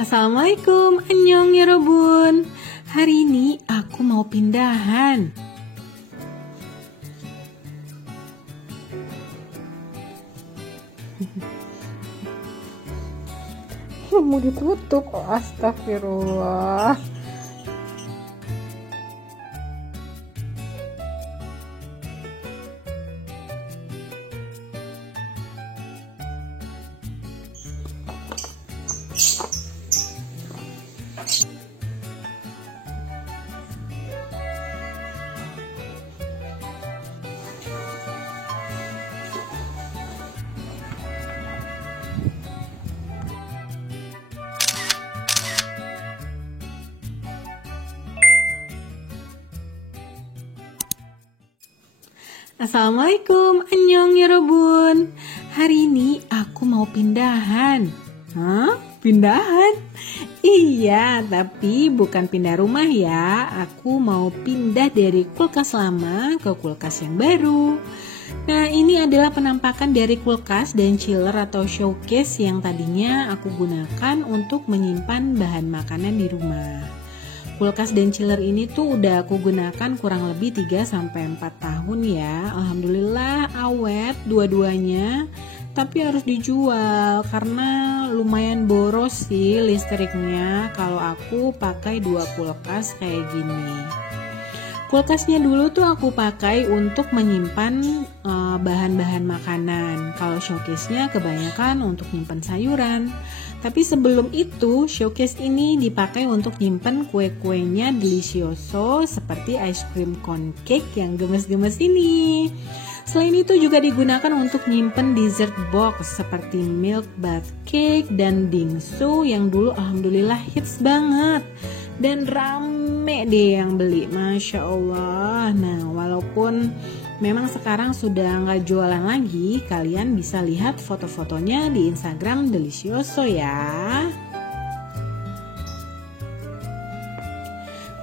Assalamualaikum, annyeong yorobun. Hari ini aku mau pindahan. Mau ditutup, astagfirullah. Assalamualaikum, annyeong yorobun. Hari ini aku mau pindahan. Hah? Pindahan? Iya, tapi bukan pindah rumah ya. Aku mau pindah dari kulkas lama ke kulkas yang baru. Nah, ini adalah penampakan dari kulkas dan chiller atau showcase yang tadinya aku gunakan untuk menyimpan bahan makanan di rumah. Kulkas dan chiller ini tuh udah aku gunakan kurang lebih 3-4 tahun ya. Alhamdulillah awet dua-duanya. Tapi harus dijual karena lumayan boros sih listriknya kalau aku pakai 2 kulkas kayak gini. Kulkasnya dulu tuh aku pakai untuk menyimpan bahan-bahan makanan. Kalau showcase-nya kebanyakan untuk nyimpan sayuran. Tapi sebelum itu, showcase ini dipakai untuk nyimpen kue-kuenya delicioso seperti ice cream cone cake yang gemes-gemes ini. Selain itu juga digunakan untuk nyimpen dessert box seperti milk bath cake dan bingsu yang dulu alhamdulillah hits banget. Dan rame deh yang beli, Masya Allah. Nah, walaupun memang sekarang sudah nggak jualan lagi, kalian bisa lihat foto-fotonya di Instagram Delicioso ya.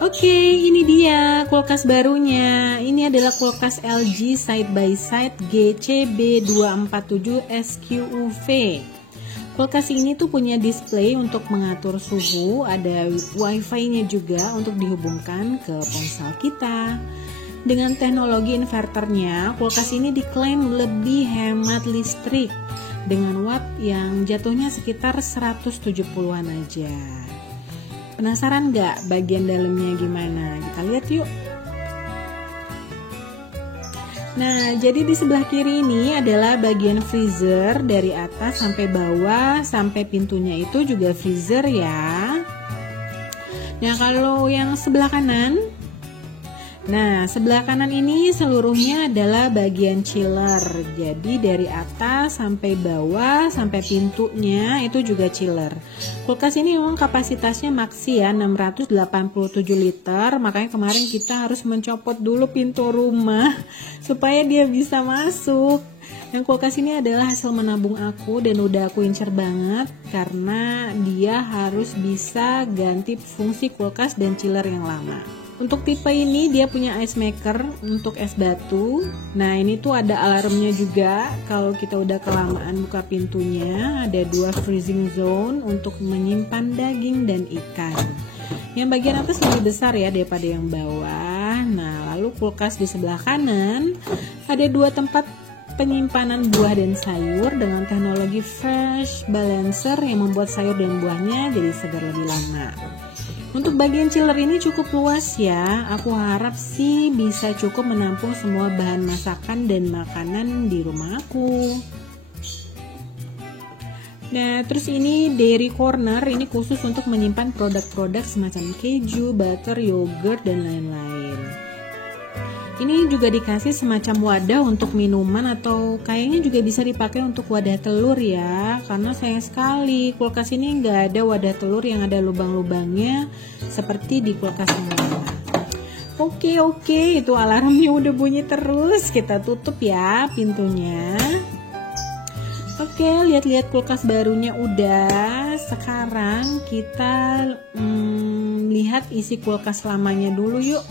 Oke, ini dia kulkas barunya. Ini adalah kulkas LG Side by Side GCB247 SQUV. Kulkas ini tuh punya display untuk mengatur suhu, ada wifi-nya juga untuk dihubungkan ke ponsel kita. Dengan teknologi inverternya, kulkas ini diklaim lebih hemat listrik dengan watt yang jatuhnya sekitar 170-an aja. Penasaran nggak bagian dalamnya gimana? Kita lihat yuk. Nah, jadi di sebelah kiri ini adalah bagian freezer dari atas sampai bawah, sampai pintunya itu juga freezer ya. Nah, kalau yang sebelah kanan, sebelah kanan ini seluruhnya adalah bagian chiller. Jadi dari atas sampai bawah sampai pintunya itu juga chiller. Kulkas ini memang kapasitasnya maksi ya 687 liter. Makanya kemarin kita harus mencopot dulu pintu rumah supaya dia bisa masuk. Yang kulkas ini adalah hasil menabung aku dan udah aku incer banget karena dia harus bisa ganti fungsi kulkas dan chiller yang lama. Untuk tipe ini dia punya ice maker untuk es batu. Nah, ini tuh ada alarmnya juga kalau kita udah kelamaan buka pintunya. Ada 2 freezing zone untuk menyimpan daging dan ikan. Yang bagian atas lebih besar ya daripada yang bawah. Nah, lalu kulkas di sebelah kanan ada 2 tempat penyimpanan buah dan sayur dengan teknologi fresh balancer yang membuat sayur dan buahnya jadi segar lebih lama. Untuk bagian chiller ini cukup luas ya. Aku harap sih bisa cukup menampung semua bahan masakan dan makanan di rumah aku. Nah, terus ini dairy corner, ini khusus untuk menyimpan produk-produk semacam keju, butter, yogurt, dan lain-lain. Ini juga dikasih semacam wadah untuk minuman atau kayaknya juga bisa dipakai untuk wadah telur ya. Karena sayang sekali kulkas ini nggak ada wadah telur yang ada lubang-lubangnya seperti di kulkas yang lain. Oke, itu alarmnya udah bunyi terus. Kita tutup ya pintunya. Oke, lihat-lihat kulkas barunya udah. Sekarang kita lihat isi kulkas lamanya dulu yuk.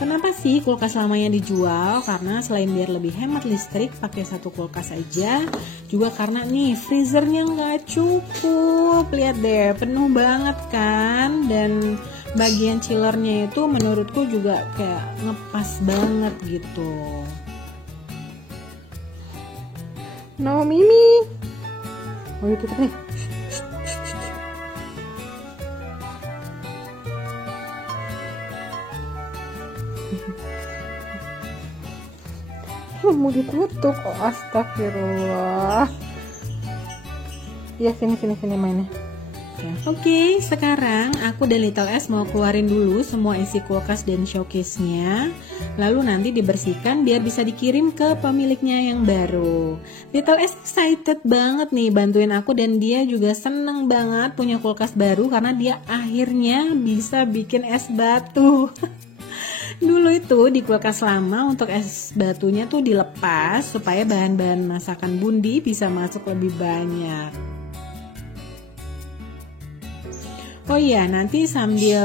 Kenapa sih kulkas lamanya dijual? Karena selain biar lebih hemat listrik pakai satu kulkas aja, juga karena nih freezernya nggak cukup. Lihat deh, penuh banget kan. Dan bagian chillernya itu menurutku juga kayak ngepas banget gitu. No Mimi. Oh itu tutup nih. Mau ditutup, oh astagfirullah. Ya sini mainnya. Ya. Oke, sekarang aku dan Little S mau keluarin dulu semua isi kulkas dan showcase-nya. Lalu nanti dibersihkan biar bisa dikirim ke pemiliknya yang baru. Little S excited banget nih bantuin aku dan dia juga seneng banget punya kulkas baru karena dia akhirnya bisa bikin es batu. Dulu itu di kulkas lama untuk es batunya tuh dilepas supaya bahan-bahan masakan Bundi bisa masuk lebih banyak. Oh iya, nanti sambil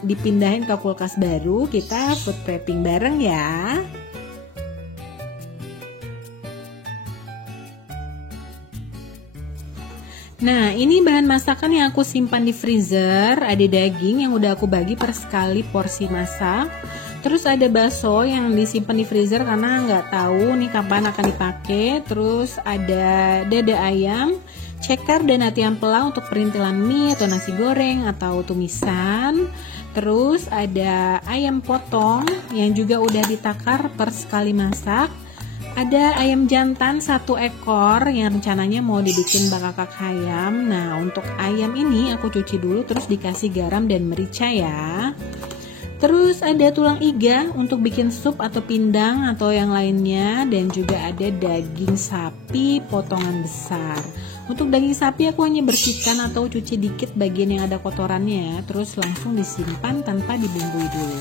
dipindahin ke kulkas baru kita food prepping bareng ya. Nah, ini bahan masakan yang aku simpan di freezer. Ada daging yang udah aku bagi per sekali porsi masak. Terus ada bakso yang disimpan di freezer karena nggak tahu nih kapan akan dipakai. Terus ada dada ayam, ceker dan hati ampela untuk perintilan mie atau nasi goreng atau tumisan. Terus ada ayam potong yang juga udah ditakar per sekali masak. Ada ayam jantan 1 ekor yang rencananya mau dibikin bakak ayam. Nah, untuk ayam ini aku cuci dulu terus dikasih garam dan merica ya. Terus ada tulang iga untuk bikin sup atau pindang atau yang lainnya. Dan juga ada daging sapi potongan besar. Untuk daging sapi aku hanya bersihkan atau cuci dikit bagian yang ada kotorannya. Terus langsung disimpan tanpa dibumbui dulu.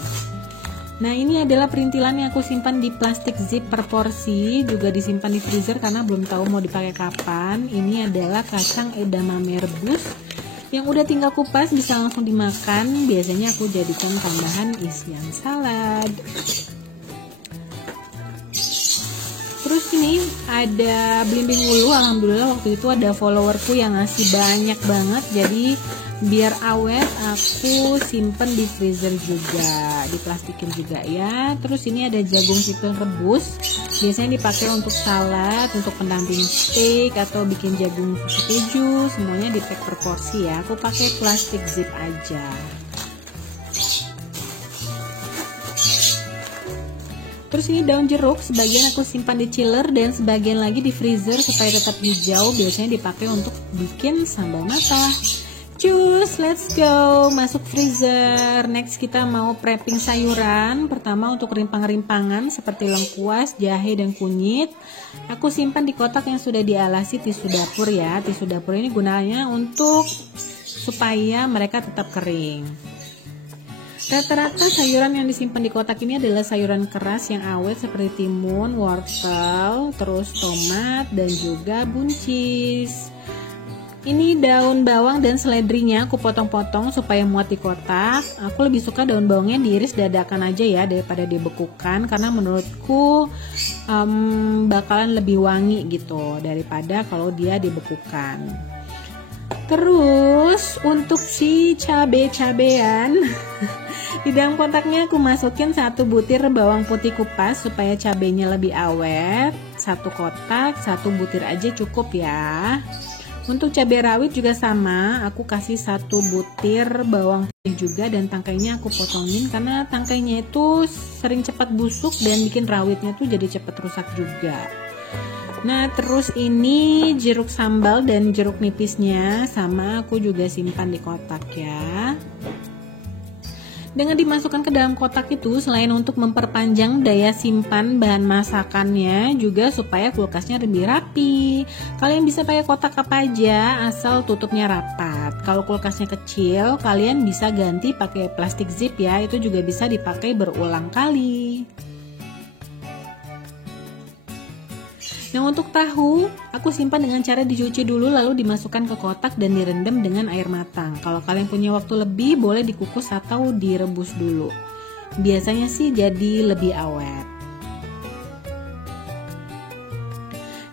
Nah, ini adalah perintilan yang aku simpan di plastik zip per porsi, juga disimpan di freezer karena belum tahu mau dipakai kapan. Ini adalah kacang edamame rebus yang udah tinggal kupas bisa langsung dimakan. Biasanya aku jadikan tambahan isian salad. Terus ini ada belimbing ulu, alhamdulillah waktu itu ada followerku yang ngasih banyak banget, jadi biar awet aku simpen di freezer juga, diplastikin juga ya. Terus ini ada jagung pipil rebus, biasanya dipakai untuk salad, untuk pendamping steak atau bikin jagung susu keju, semuanya di pack per porsi ya. Aku pakai plastik zip aja. Terus ini daun jeruk, sebagian aku simpan di chiller dan sebagian lagi di freezer supaya tetap hijau, biasanya dipakai untuk bikin sambal mata. Cus, let's go, masuk freezer. Next kita mau prepping sayuran. Pertama untuk rimpang-rimpangan seperti lengkuas, jahe dan kunyit. Aku simpan di kotak yang sudah dialasi tisu dapur ya. Tisu dapur ini gunanya untuk supaya mereka tetap kering. Rata-rata sayuran yang disimpan di kotak ini adalah sayuran keras yang awet seperti timun, wortel, terus tomat dan juga buncis. Ini daun bawang dan seledrinya aku potong-potong supaya muat di kotak. Aku lebih suka daun bawangnya diiris dadakan aja ya daripada dibekukan, karena menurutku bakalan lebih wangi gitu daripada kalau dia dibekukan. Terus untuk si cabe-cabean di dalam kotaknya aku masukin 1 butir bawang putih kupas supaya cabenya lebih awet. 1 kotak, 1 butir aja cukup ya. Untuk cabai rawit juga sama, aku kasih 1 butir bawang putih juga dan tangkainya aku potongin karena tangkainya itu sering cepat busuk dan bikin rawitnya tuh jadi cepat rusak juga. Nah, terus ini jeruk sambal dan jeruk nipisnya sama aku juga simpan di kotak ya. Dengan dimasukkan ke dalam kotak itu, selain untuk memperpanjang daya simpan bahan masakannya, juga supaya kulkasnya lebih rapi. Kalian bisa pakai kotak apa aja, asal tutupnya rapat. Kalau kulkasnya kecil, kalian bisa ganti pakai plastik zip ya, itu juga bisa dipakai berulang kali. Nah, untuk tahu, aku simpan dengan cara dicuci dulu lalu dimasukkan ke kotak dan direndam dengan air matang. Kalau kalian punya waktu lebih, boleh dikukus atau direbus dulu. biasanya sih jadi lebih awet.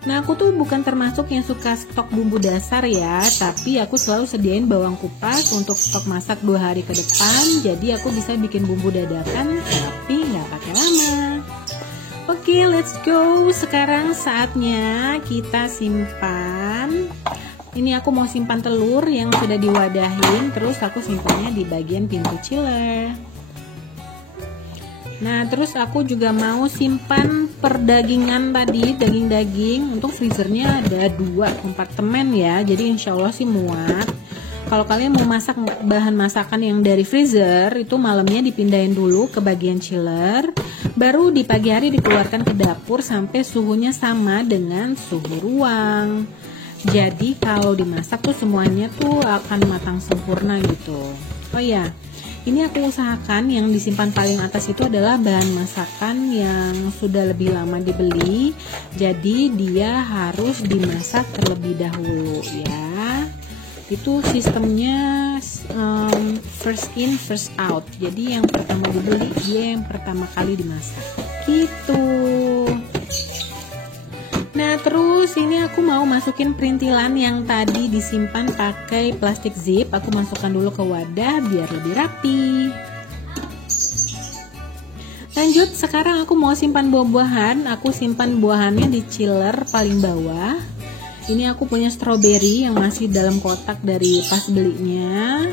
Nah, aku tuh bukan termasuk yang suka stok bumbu dasar ya, tapi aku selalu sediain bawang kupas untuk stok masak 2 hari ke depan. Jadi aku bisa bikin bumbu dadakan tapi nggak pakai lama. Oke, let's go. Sekarang saatnya kita simpan. Ini aku mau simpan telur yang sudah diwadahin, terus aku simpannya di bagian pintu chiller. Nah, terus aku juga mau simpan perdagingan tadi, daging-daging. Untuk freezernya ada 2 kompartemen ya, jadi insya Allah sih muat. Kalau kalian mau masak bahan masakan yang dari freezer, itu malamnya dipindahin dulu ke bagian chiller, baru di pagi hari dikeluarkan ke dapur sampai suhunya sama dengan suhu ruang. Jadi kalau dimasak tuh semuanya tuh akan matang sempurna gitu. Oh ya, ini aku usahakan yang disimpan paling atas itu adalah bahan masakan yang sudah lebih lama dibeli. Jadi dia harus dimasak terlebih dahulu ya. Itu sistemnya first in first out. Jadi yang pertama dibeli dia yang pertama kali dimasak. Gitu. Nah, terus ini aku mau masukin perintilan yang tadi disimpan pakai plastik zip. Aku masukkan dulu ke wadah biar lebih rapi. Lanjut, sekarang aku mau simpan buah-buahan. Aku simpan buahannya di chiller paling bawah. Ini aku punya stroberi yang masih dalam kotak dari pas belinya.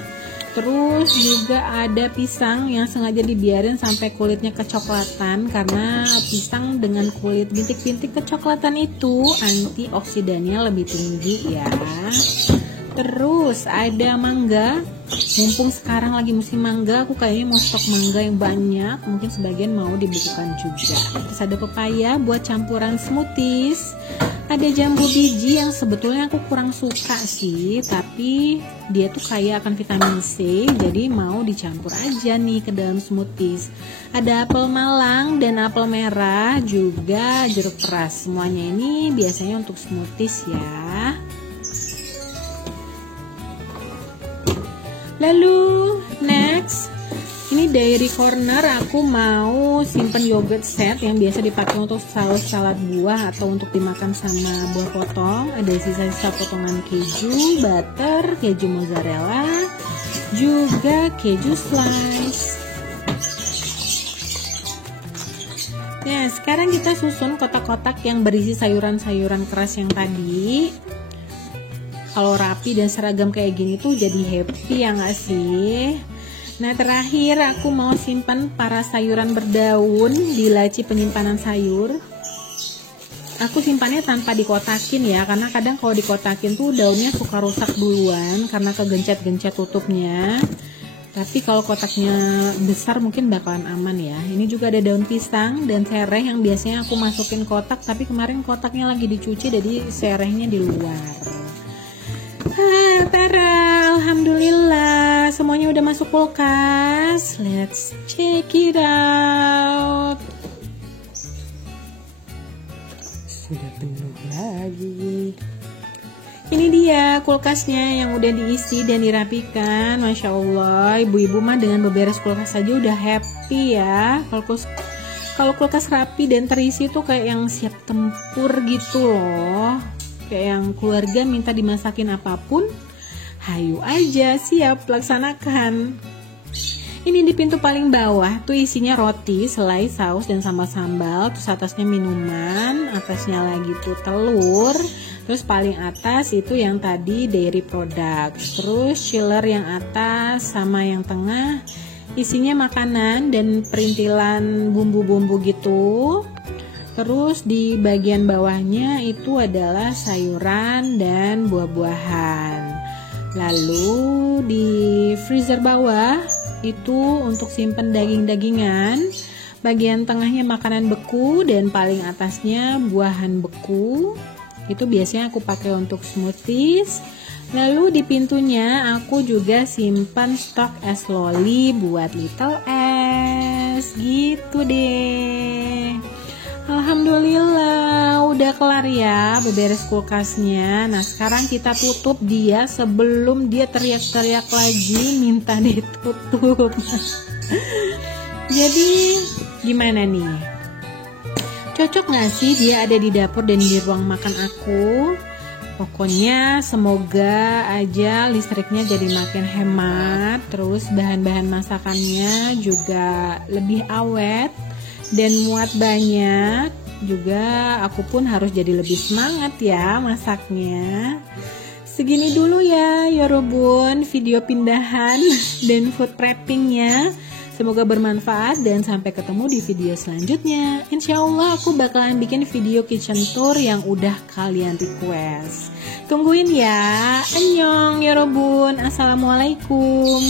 Terus juga ada pisang yang sengaja dibiarin sampai kulitnya kecoklatan, karena pisang dengan kulit bintik-bintik kecoklatan itu antioksidannya lebih tinggi ya. Terus ada mangga, mumpung sekarang lagi musim mangga, aku kayaknya mau stok mangga yang banyak, mungkin sebagian mau dibukukan juga. Terus ada pepaya buat campuran smoothies. Ada jambu biji yang sebetulnya aku kurang suka sih, tapi dia tuh kaya akan vitamin C, jadi mau dicampur aja nih ke dalam smoothies. Ada apel malang dan apel merah, juga jeruk peras. Semuanya ini biasanya untuk smoothies ya. Lalu next, ini dairy corner, aku mau simpen yogurt set yang biasa dipakai untuk saus salad buah atau untuk dimakan sama buah potong. Ada sisa-sisa potongan keju, butter, keju mozzarella, juga keju slice. Nah, sekarang kita susun kotak-kotak yang berisi sayuran-sayuran keras yang tadi. Kalau rapi dan seragam kayak gini tuh jadi happy ya nggak sih? Nah, terakhir aku mau simpan para sayuran berdaun di laci penyimpanan sayur. Aku simpannya tanpa dikotakin ya, karena kadang kalau dikotakin tuh daunnya suka rusak duluan karena kegencet-gencet tutupnya. Tapi kalau kotaknya besar mungkin bakalan aman ya. Ini juga ada daun pisang dan sereh yang biasanya aku masukin kotak, tapi kemarin kotaknya lagi dicuci jadi serehnya di luar. Tara, alhamdulillah semuanya udah masuk kulkas. Let's check it out. Sudah penuh lagi. Ini dia kulkasnya yang udah diisi dan dirapikan. Masya Allah, ibu-ibu mah dengan beberes kulkas saja udah happy ya. Kalau kulkas rapi dan terisi tuh kayak yang siap tempur gitu loh. Kayak yang keluarga minta dimasakin apapun, hayu aja, siap laksanakan. Ini di pintu paling bawah tuh isinya roti, selai, saus, dan sambal-sambal. Terus atasnya minuman, atasnya lagi tuh telur. Terus paling atas itu yang tadi dairy products. Terus chiller yang atas sama yang tengah isinya makanan dan perintilan bumbu-bumbu gitu. Terus di bagian bawahnya itu adalah sayuran dan buah-buahan. Lalu di freezer bawah itu untuk simpen daging-dagingan. Bagian tengahnya makanan beku dan paling atasnya buahan beku. Itu biasanya aku pakai untuk smoothies. Lalu di pintunya aku juga simpan stok es loli buat little es. Gitu deh. Alhamdulillah udah kelar ya beberes kulkasnya. Nah, sekarang kita tutup dia sebelum dia teriak-teriak lagi minta ditutup. Jadi gimana nih? Cocok gak sih dia ada di dapur dan di ruang makan aku? Pokoknya semoga aja listriknya jadi makin hemat, terus bahan-bahan masakannya juga lebih awet dan muat banyak. Juga aku pun harus jadi lebih semangat ya masaknya. Segini dulu ya Yorobun video pindahan dan food preppingnya. Semoga bermanfaat dan sampai ketemu di video selanjutnya. Insya Allah aku bakalan bikin video kitchen tour yang udah kalian request. Tungguin ya. Annyeong Yorobun. Assalamualaikum.